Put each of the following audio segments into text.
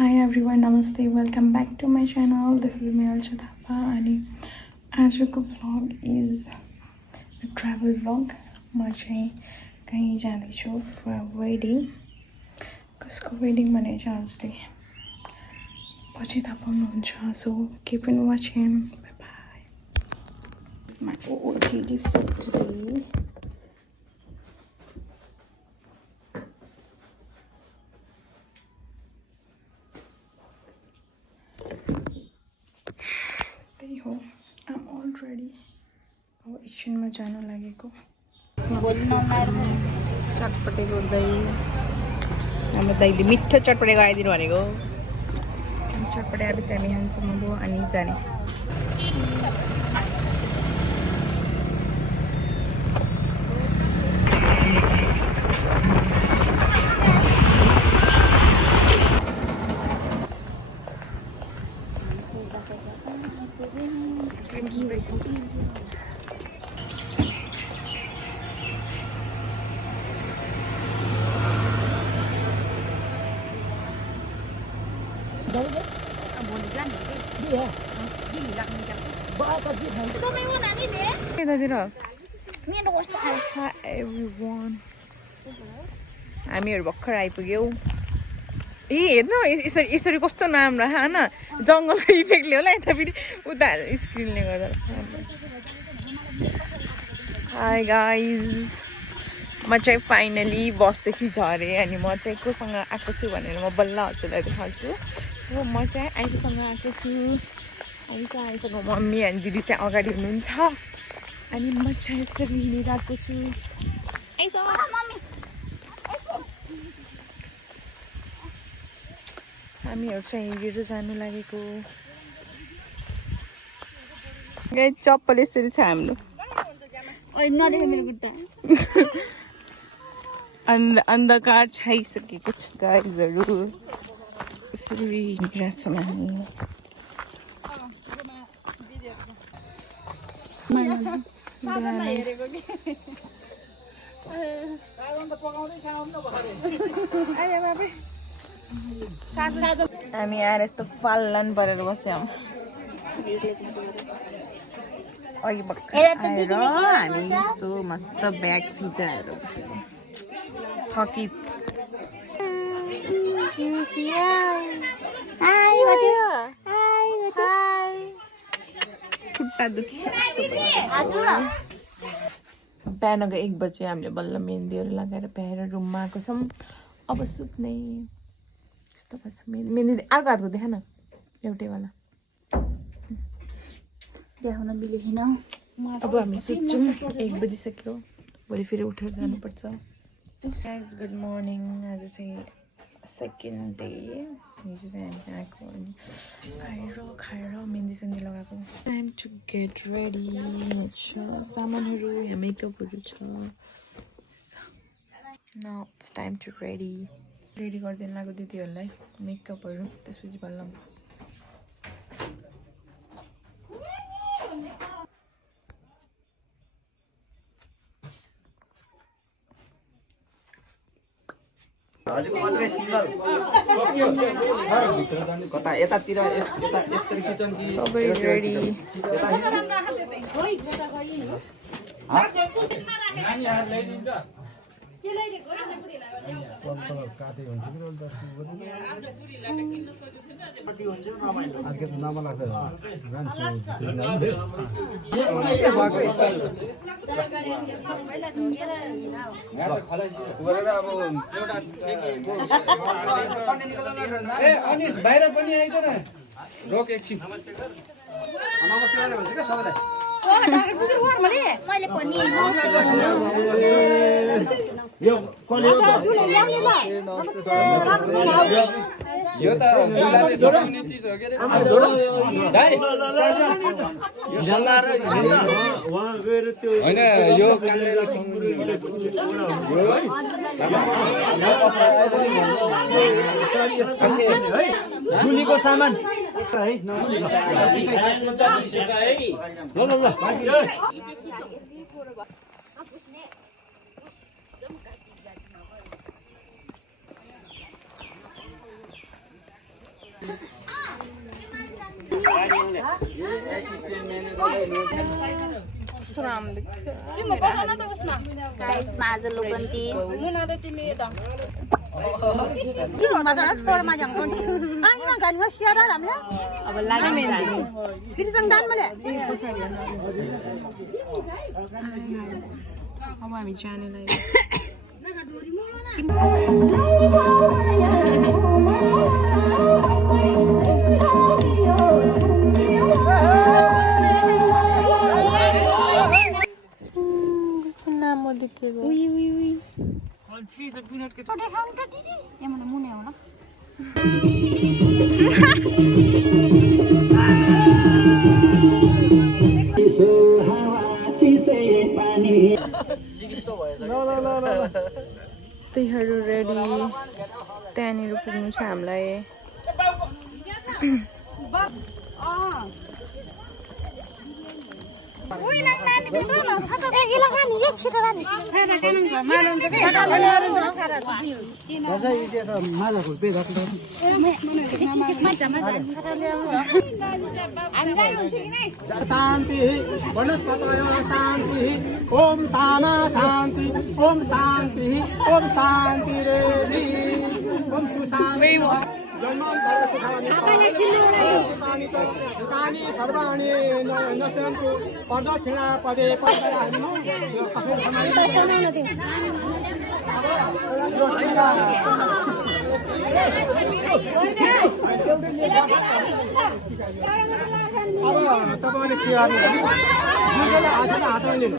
Hi everyone, namaste, welcome back to my channel. This is me Alsha Thapa and आजको vlog is a travel vlog. म चाहिँ कहीँ जाँदैछु for a wedding. कसको wedding भने चाहिँ हजुरले पछि थाहा पाउनुहुन्छ. So keep on watching. Bye bye. This is my OOTD for today. त्यही हो. I'm all ready. अब एकछिनमा जानु लागेको. चटपटेको दही हाम्रो दहीले मिठो चटपटेको आइदिनु भनेको. चटपटे आएपछि हामी खान्छौँ अब अनि जाने. Hi everyone. हामीहरू भर्खर आइपुग्यौँ. हेर्नु यसरी कस्तो नराम्रो हैन जङ्गलको इफेक्टले होला यता फेरि उता स्क्रिनले गर्दा. हाई गाइज, म चाहिँ फाइनली बसदेखि झरेँ अनि म चाहिँ कोसँग आएको छु भनेर म बल्ल हजुरलाई देखाउँछु. सो म चाहिँ आइसँग आएको छु. आइसँग मम्मी अनि दिदी चाहिँ अगाडि हुनुहुन्छ अनि म चाहिँ यसरी हिँडिरहेको छु. हामीहरू चाहिँ हिँडेर जानु लागेको. चप्पल यसरी छ हाम्रो. अन्धकार छाइसकेको छ गाइजहरू. यसरी हिँडिरहेको छौँ हामी. हामी आएर यस्तो फाल्लान परेर बस्यौँ. अघि भर्खर आएर हामी यस्तो मस्त ब्याग फिजाएर बस्यौँ. थकित. खुट्टा दुख्यो. बिहानको 1 बजे हामीले बल्ल मेहन्दीहरू लगाएर भ्याएर रुममा आएको छौँ. अब सुत्ने. यस्तो भएछ मेहन्दी. अर्को हातको देखा न एउटैवाला देखाउन मिलेन. अब हामी सुत्छौँ. 1 बजिसक्यो. भोलि फेरि उठेर जानुपर्छ. Guys good morning. आज चाहिँ सेकेन्ड डे. हिजो चाहिँ हामी आएको अनि खाएर मेहन्दी सेन्दी लगाएको. Time to get ready. सामानहरू यहाँ मेकअपहरू छ. Now it's time to ready. Ready गरिदिनु लाग्यो दिदीहरूलाई मेकअपहरू. त्यसपछि बल्ल हजुरको मात्रै सिङ्गल कता यतातिर यस्तरी खिचौँ कि सबै रेडी. अनिस बाहिर पनि आइज न. रोक एकछिन. नमस्ते भन्छ क्या सबैलाई. यो त महिलाले जोड्ने चिज हो के रे दाइ होइन यो काटेर दुलीको सामान ल ल ल माझं लोकंती अब लाग्यो अब हामी जानेलाई नाम देखेको त्यहीहरू रेडी त्यहाँनिर पुग्नु छ हामीलाई शान्ति वनस्पतय शान्ति ओम सामा शान्ति ओम शान्ति ओम शान्ति रेवि ओम सुशान्ति जन्मान्तர सुखानि कानि सर्वाणि नश्यन्तु प्रदक्षिणा पदे पदयामि यो कसै अब तपाईले के गर्नु जुनले हातमा लिनु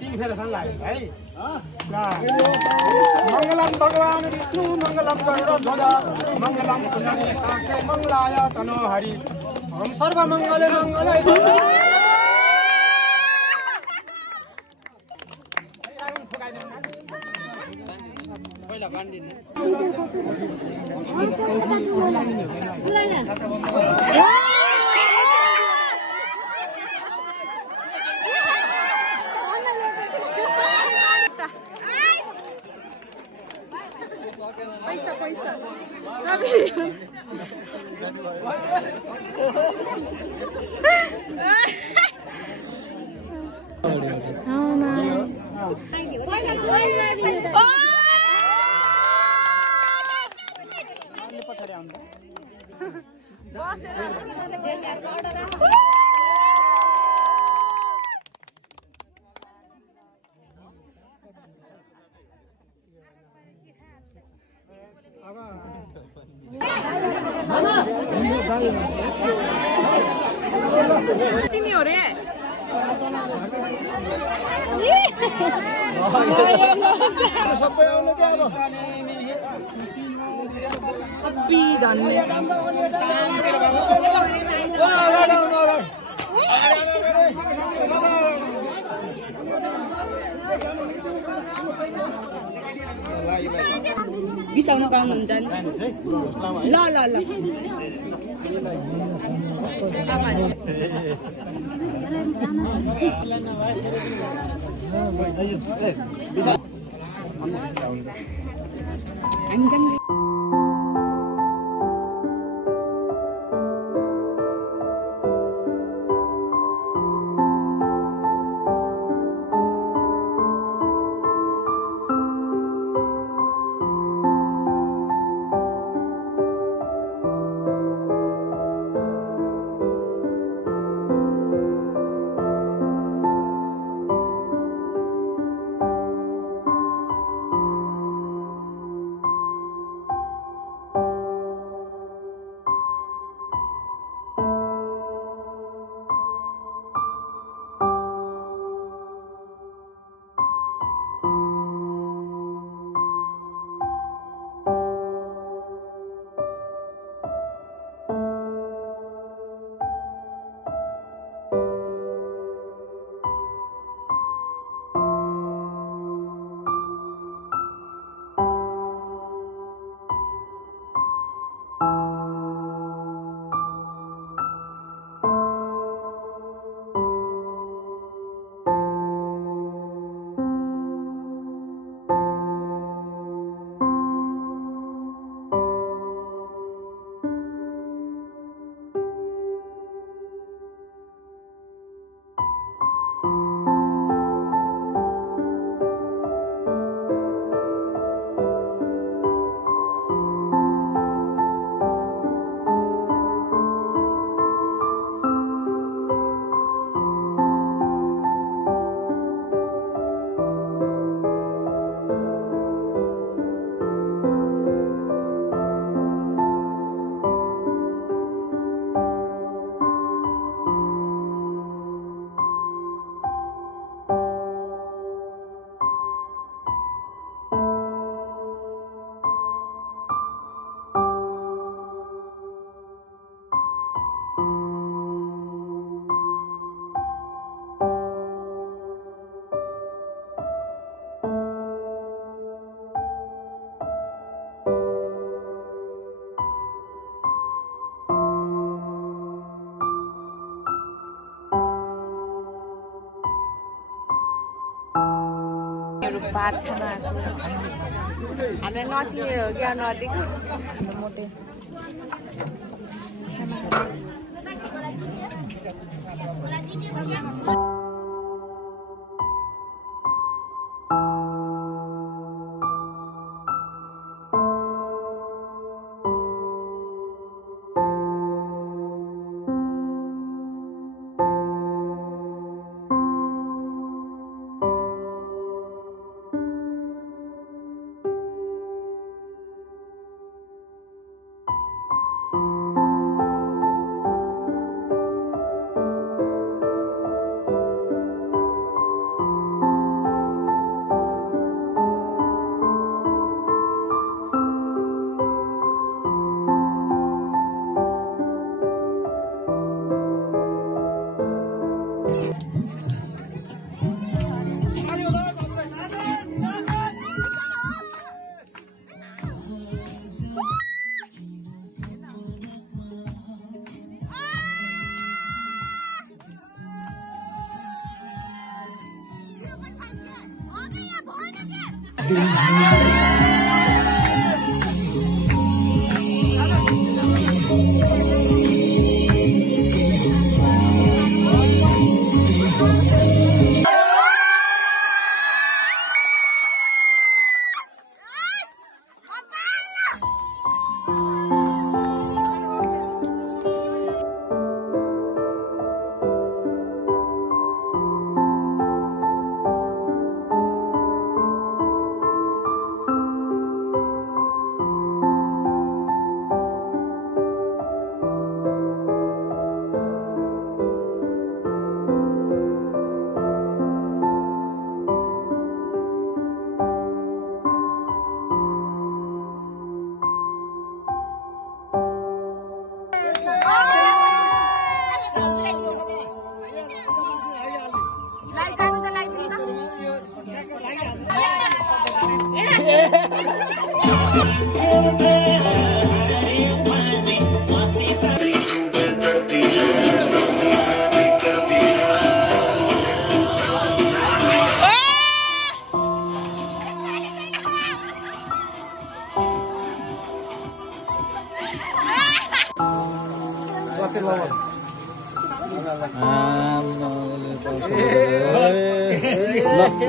तीन फेर लाग्यो है मङ्गलम भगवान विष्णु मङ्गलम गरुडध्वज मङ्गलम पुण्डरीकाक्ष मङ्गलाय तनो हरि ओम सर्वमङ्गले मङ्गले पैसा चिनी हो रे सबै आउनु के अब अब्बी जान्ने बिसाउन पाउनुहुन्छ नि ल ल ल भात खान आएको हामीलाई नचिनेर हो क्या नदिएको मोटे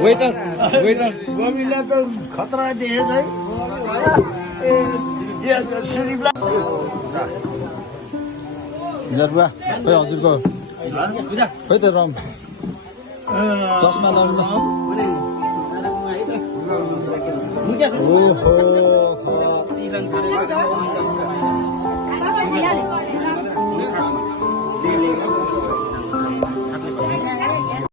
वेटर वेटर गोमिला त खतरा देखेछ है जरुवा खै हजुरको खै त रम चस्मा लाउनु ओहो